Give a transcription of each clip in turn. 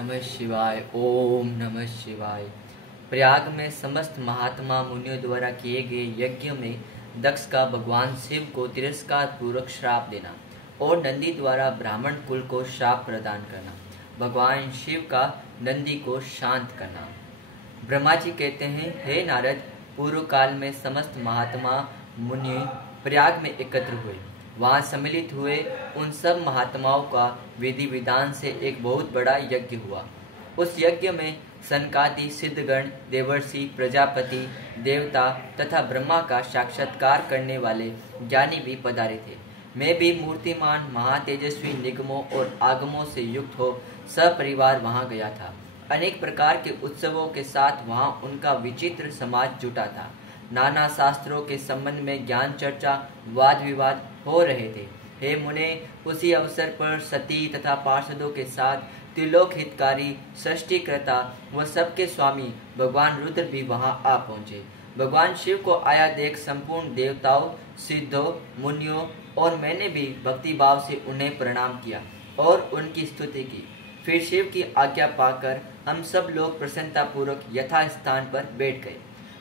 नमः शिवाय। ओम नमः शिवाय। प्रयाग में समस्त महात्मा मुनियों द्वारा किए गए यज्ञ में दक्ष का भगवान शिव को तिरस्कार पूर्वक श्राप देना और नंदी द्वारा ब्राह्मण कुल को श्राप प्रदान करना, भगवान शिव का नंदी को शांत करना। ब्रह्मा जी कहते हैं, हे नारद, पूर्व काल में समस्त महात्मा मुनि प्रयाग में एकत्र हुए। वहां सम्मिलित हुए उन सब महात्माओं का विधि विधान से एक बहुत बड़ा यज्ञ हुआ। उस यज्ञ में सनकादि सिद्धगण, देवर्षि, प्रजापति, देवता तथा ब्रह्मा का साक्षात्कार करने वाले ज्ञानी भी पधारे थे। मैं भी मूर्तिमान महातेजस्वी निगमों और आगमों से युक्त हो सपरिवार वहां गया था। अनेक प्रकार के उत्सवों के साथ वहां उनका विचित्र समाज जुटा था। नाना शास्त्रों के संबंध में ज्ञान चर्चा, वाद विवाद हो रहे थे। हे मुने, उसी अवसर पर सती तथा पार्षदों के साथ त्रिलोक हितकारी, सृष्टिकर्ता व सबके स्वामी भगवान रुद्र भी वहां आ पहुंचे। भगवान शिव को आया देख संपूर्ण देवताओं, सिद्धों, मुनियों और मैंने भी भक्ति भाव से उन्हें प्रणाम किया और उनकी स्तुति की। फिर शिव की आज्ञा पाकर हम सब लोग प्रसन्नता पूर्वक यथा स्थान पर बैठ गए।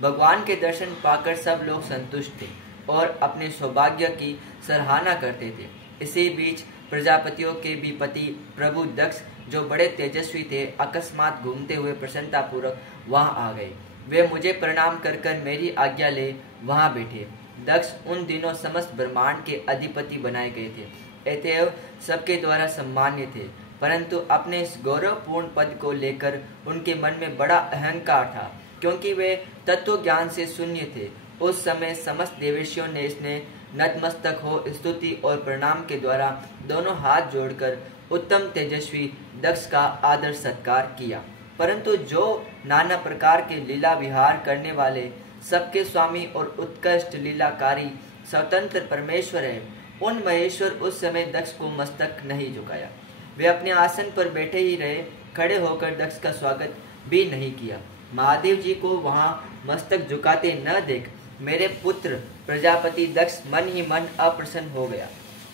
भगवान के दर्शन पाकर सब लोग संतुष्ट थे और अपने सौभाग्य की सराहना करते थे। इसी बीच प्रजापतियों के भी पति प्रभु दक्ष, जो बड़े तेजस्वी थे, अकस्मात घूमते हुए प्रसन्नता पूर्वक वहां आ गए। वे मुझे प्रणाम कर कर मेरी आज्ञा ले वहां बैठे। दक्ष उन दिनों समस्त ब्रह्मांड के अधिपति बनाए गए थे, अतएव सबके द्वारा सम्मान्य थे, परंतु अपने इस गौरवपूर्ण पद को लेकर उनके मन में बड़ा अहंकार था, क्योंकि वे तत्व ज्ञान से शून्य थे। उस समय समस्त देवर्षियों ने इसने नतमस्तक हो स्तुति और प्रणाम के द्वारा दोनों हाथ जोड़कर उत्तम तेजस्वी दक्ष का आदर सत्कार किया। परंतु जो नाना प्रकार के लीला विहार करने वाले, सबके स्वामी और उत्कृष्ट लीलाकारी स्वतंत्र परमेश्वर है, उन महेश्वर उस समय दक्ष को मस्तक नहीं झुकाया। वे अपने आसन पर बैठे ही रहे, खड़े होकर दक्ष का स्वागत भी नहीं किया। महादेव जी को वहां मस्तक झुकाते न देख मेरे पुत्र प्रजापति दक्ष मन ही मन अप्रसन्न हो गया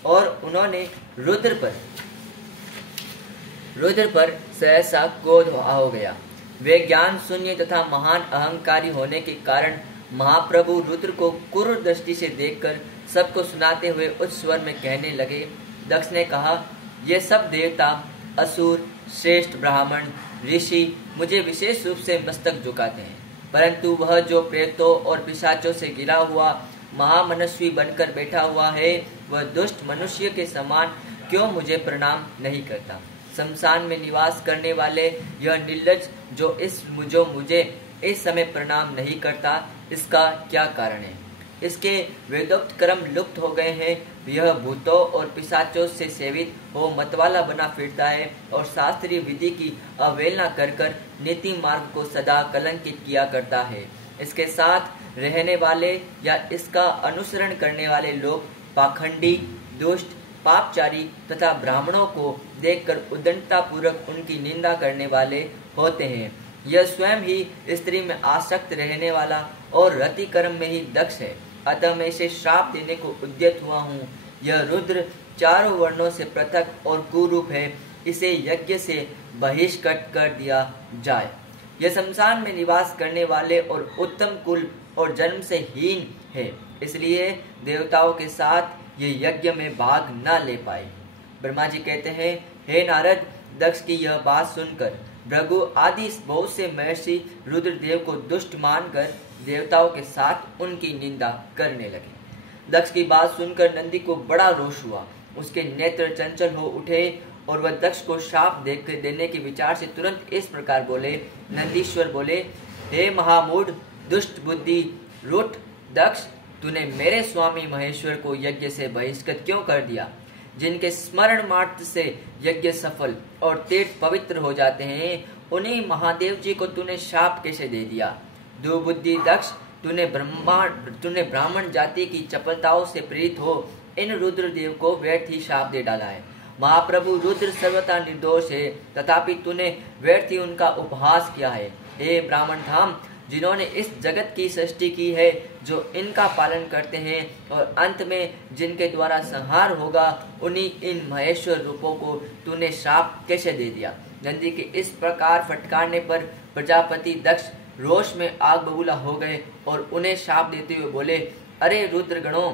और उन्होंने रुद्र पर सहसा क्रोध हो गया। वे ज्ञान शून्य तथा महान अहंकारी होने के कारण महाप्रभु रुद्र को क्रूर दृष्टि से देखकर सबको सुनाते हुए उच्च स्वर में कहने लगे। दक्ष ने कहा, ये सब देवता, असुर, श्रेष्ठ ब्राह्मण, ऋषि मुझे विशेष रूप से मस्तक झुकाते हैं, परंतु वह जो प्रेतों और पिशाचों से घिरा हुआ महामनस्वी बनकर बैठा हुआ है, वह दुष्ट मनुष्य के समान क्यों मुझे प्रणाम नहीं करता। शमशान में निवास करने वाले यह निर्लज्ज जो मुझे इस समय प्रणाम नहीं करता, इसका क्या कारण है? इसके वेदोक्त कर्म लुप्त हो गए हैं। यह भूतों और पिशाचों से सेवित हो मतवाला बना फिरता है और शास्त्रीय विधि की अवहेलना कर कर नीति मार्ग को सदा कलंकित किया करता है। इसके साथ रहने वाले या इसका अनुसरण करने वाले लोग पाखंडी, दुष्ट, पापचारी तथा ब्राह्मणों को देखकर उद्दंडता पूर्वक उनकी निंदा करने वाले होते हैं। यह स्वयं ही स्त्री में आसक्त रहने वाला और रति कर्म में ही दक्ष है, अतः मैं इसे श्राप देने को उद्यत हुआ हूँ। यह रुद्र चारों वर्णों से पृथक और कुरूप है, इसे यज्ञ से बहिष्कृत कर दिया जाए। यह शमशान में निवास करने वाले और उत्तम कुल और जन्म से हीन है, इसलिए देवताओं के साथ ये यज्ञ में भाग न ले पाए। ब्रह्मा जी कहते हैं, हे नारद, दक्ष की यह बात सुनकर भृगु आदि बहुत से महर्षि रुद्रदेव को दुष्ट मानकर देवताओं के साथ उनकी निंदा करने लगे। दक्ष की बात सुनकर नंदी को बड़ा रोष हुआ। उसके नेत्र चंचल हो उठे और वह दक्ष को शाप देने के विचार से तुरंत इस प्रकार बोले। नंदीश्वर बोले, हे महामूढ़, दुष्ट बुद्धि रूठ दक्ष, तूने मेरे स्वामी महेश्वर को यज्ञ से बहिष्कृत क्यों कर दिया? जिनके स्मरण मात्र से यज्ञ सफल और तीर्थ पवित्र हो जाते हैं, उन्हीं महादेव जी को तूने शाप कैसे दे दिया? दुर्बुद्धि दक्ष, तूने ब्राह्मण जाति की चपलताओं से प्रेरित हो इन रुद्रदेव को व्यर्थ ही शाप दे डाला है। महाप्रभु रुद्र सर्वथा निर्दोष है, तथापि तूने व्यर्थ ही उनका उपहास किया है। हे ब्राह्मण धाम, जिन्होंने इस जगत की सृष्टि की है, जो इनका पालन करते हैं और अंत में जिनके द्वारा संहार होगा, उन्हीं इन महेश्वर रूपों को तूने श्राप कैसे दे दिया? नंदी के इस प्रकार फटकारने पर प्रजापति दक्ष रोष में आग बबूला हो गए और उन्हें शाप देते हुए बोले, अरे रुद्रगणों,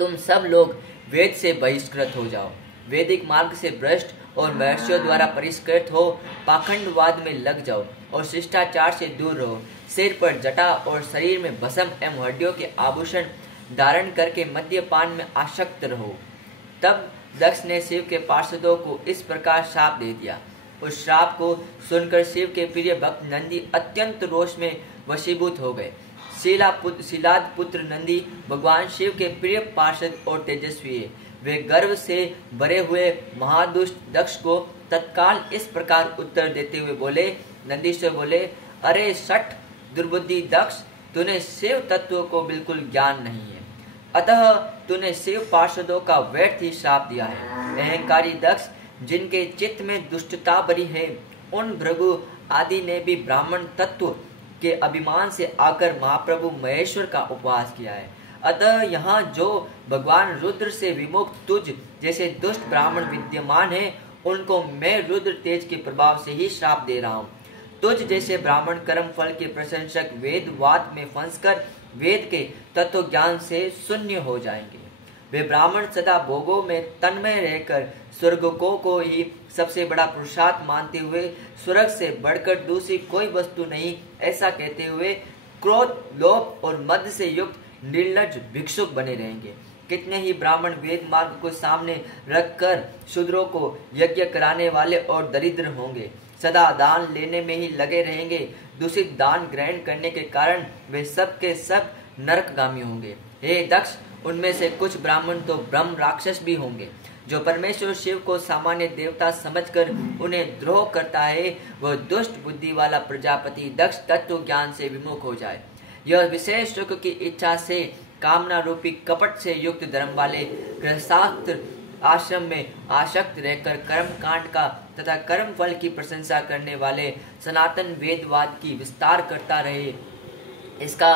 तुम सब लोग वेद से बहिष्कृत हो जाओ, वैदिक मार्ग से भ्रष्ट और महर्षियों द्वारा परिष्कृत हो पाखंडवाद में लग जाओ और शिष्टाचार से दूर रहो। सिर पर जटा और शरीर में भस्म एवं हड्डियों के आभूषण धारण करके मद्यपान में आसक्त रहो। तब दक्ष ने शिव के पार्षदों को इस प्रकार शाप दे दिया। उस श्राप को सुनकर शिव के प्रिय भक्त नंदी अत्यंत रोष में वशीभूत हो गए। शिलाद पुत्र नंदी भगवान शिव के प्रिय पार्षद और तेजस्वी है। वे गर्व से भरे हुए महादुष्ट दक्ष को तत्काल इस प्रकार उत्तर देते हुए बोले, नंदीश्वर बोले, अरे शठ दुर्बुद्धि दक्ष, तूने शिव तत्व को बिल्कुल ज्ञान नहीं है, अतः तूने शिव पार्षदों का व्यर्थ ही श्राप दिया है। अहंकारी दक्ष, जिनके चित्त में दुष्टता भरी है, उन भृगु आदि ने भी ब्राह्मण तत्व के अभिमान से आकर महाप्रभु महेश्वर का उपवास किया है। अतः यहाँ जो भगवान रुद्र से विमुख तुझ जैसे दुष्ट ब्राह्मण विद्यमान है, उनको मैं रुद्र तेज के प्रभाव से ही श्राप दे रहा हूँ। तुझ जैसे ब्राह्मण कर्म फल के प्रशंसक वेदवाद में फंसकर वेद के तत्व ज्ञान से शून्य हो जाएंगे। वे ब्राह्मण सदा भोगों में तन्मय रहकर स्वर्गों को ही सबसे बड़ा पुरुषार्थ मानते हुए स्वर्ग से बढ़कर दूसरी कोई वस्तु नहीं, ऐसा कहते हुए क्रोध, लोभ और मद से युक्त निर्लज्ज भिक्षुक बने रहेंगे। कितने ही ब्राह्मण वेद मार्ग को सामने रखकर शूद्रों को यज्ञ कराने वाले और दरिद्र होंगे, सदा दान लेने में ही लगे रहेंगे। दूषित दान ग्रहण करने के कारण वे सब के सब नरकगामी होंगे। हे दक्ष, उनमें से कुछ ब्राह्मण तो ब्रह्म राक्षस भी होंगे। जो परमेश्वर शिव को सामान्य देवता समझकर उन्हें द्रोह करता है, वह दुष्ट बुद्धि वाला प्रजापति दक्ष तत्व ज्ञान से विमुख हो जाए। यह विशेष सुख की इच्छा से कामना रूपी कपट से युक्त धर्म वाले गृहस्थ आश्रम में आसक्त रहकर कर्म कांड का तथा कर्म फल की प्रशंसा करने वाले सनातन वेदवाद की विस्तार करता रहे, इसका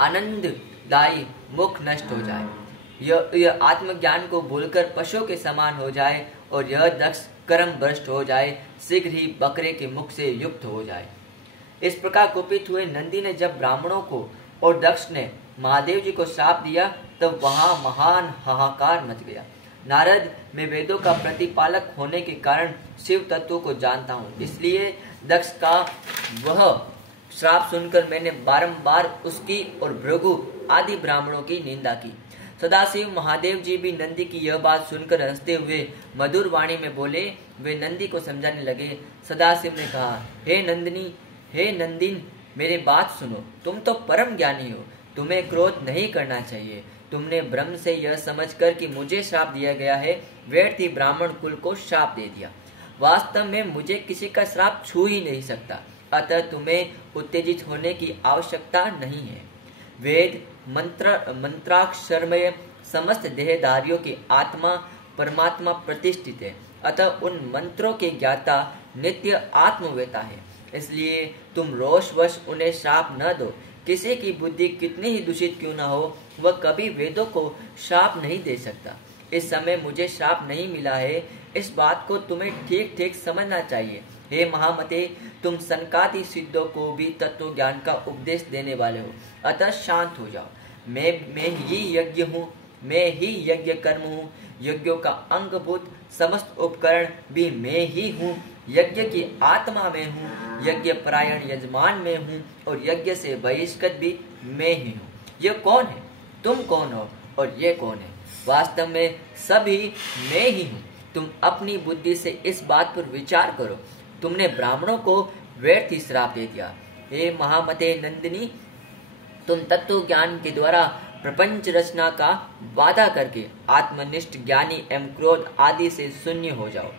आनंददायी मुख नष्ट हो जाए। यह आत्मज्ञान को भूलकर पशु के समान हो जाए और यह दक्ष कर्म भ्रष्ट हो जाए, शीघ्र ही बकरे के मुख से युक्त हो जाए। इस प्रकार कुपित हुए नंदी ने जब ब्राह्मणों को और दक्ष ने महादेव जी को श्राप दिया, तब वहां महान हाहाकार मच गया। नारद, मैं वेदों का प्रतिपालक होने के कारण शिव तत्व को जानता हूँ, इसलिए दक्ष का वह श्राप सुनकर मैंने बारंबार उसकी और भृगु आदि ब्राह्मणों की निंदा की। सदाशिव महादेव जी भी नंदी की यह बात सुनकर हंसते हुए मधुर वाणी में बोले। वे नंदी को समझाने लगे। सदाशिव ने कहा, हे नंदिनी, हे नंदिन, मेरी बात सुनो, तुम तो परम ज्ञानी हो, तुम्हें क्रोध नहीं करना चाहिए। तुमने ब्रह्म से यह समझकर कि मुझे श्राप दिया गया है, व्यर्थ ही ब्राह्मण कुल को श्राप दे दिया। वास्तव में मुझे किसी का श्राप छू ही नहीं सकता, अतः तुम्हें उत्तेजित होने की आवश्यकता नहीं है। वेद मंत्राक्षरमय समस्त देहधारियों की आत्मा परमात्मा प्रतिष्ठित है, अतः उन मंत्रों के ज्ञाता नित्य आत्मवेता है। इसलिए तुम रोषवश उन्हें श्राप न दो। किसी की बुद्धि कितनी ही दूषित क्यों न हो, वह कभी वेदों को श्राप नहीं दे सकता। इस समय मुझे श्राप नहीं मिला है, इस बात को तुम्हें ठीक ठीक समझना चाहिए। हे महामते, तुम सनकादि सिद्धों को भी तत्व ज्ञान का उपदेश देने वाले हो, अतः शांत हो जाओ। मैं ही यज्ञ हूँ, मैं ही यज्ञ कर्म हूँ, यज्ञों का अंगभूत समस्त उपकरण भी मैं ही हूँ। यज्ञ की आत्मा में हूँ, यज्ञ परायण यजमान में हूँ और यज्ञ से बहिष्कृत भी मैं ही हूँ। ये कौन है? तुम कौन हो और ये कौन है? वास्तव में सभी मैं ही हूँ। तुम अपनी बुद्धि से इस बात पर विचार करो। तुमने ब्राह्मणों को व्यर्थ ही श्राप दे दिया। हे महामते नंदिनी, तुम तत्व ज्ञान के द्वारा प्रपंच रचना का वादा करके आत्मनिष्ठ ज्ञानी एवं क्रोध आदि से शून्य हो जाओ।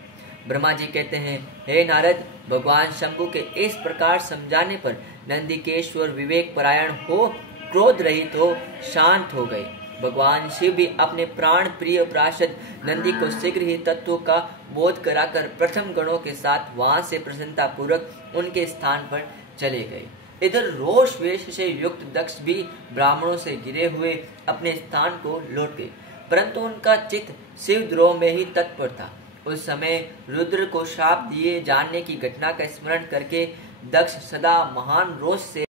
ब्रह्मा जी कहते हैं, हे नारद, भगवान शंभु के इस प्रकार समझाने पर नंदिकेश्वर विवेक परायण हो, क्रोध रहित हो, शांत हो गए। भगवान शिव भी अपने प्राण प्रिय पार्षद नंदी को शीघ्र ही तत्व का बोध कराकर प्रथम गणों के साथ वहां से प्रसन्नता पूर्वक उनके स्थान पर चले गए। इधर रोष वेश से युक्त दक्ष भी ब्राह्मणों से गिरे हुए अपने स्थान को लौट गए, परंतु उनका चित्त शिवद्रोह में ही तत्पर था। उस समय रुद्र को श्राप दिए जाने की घटना का स्मरण करके दक्ष सदा महान रोष से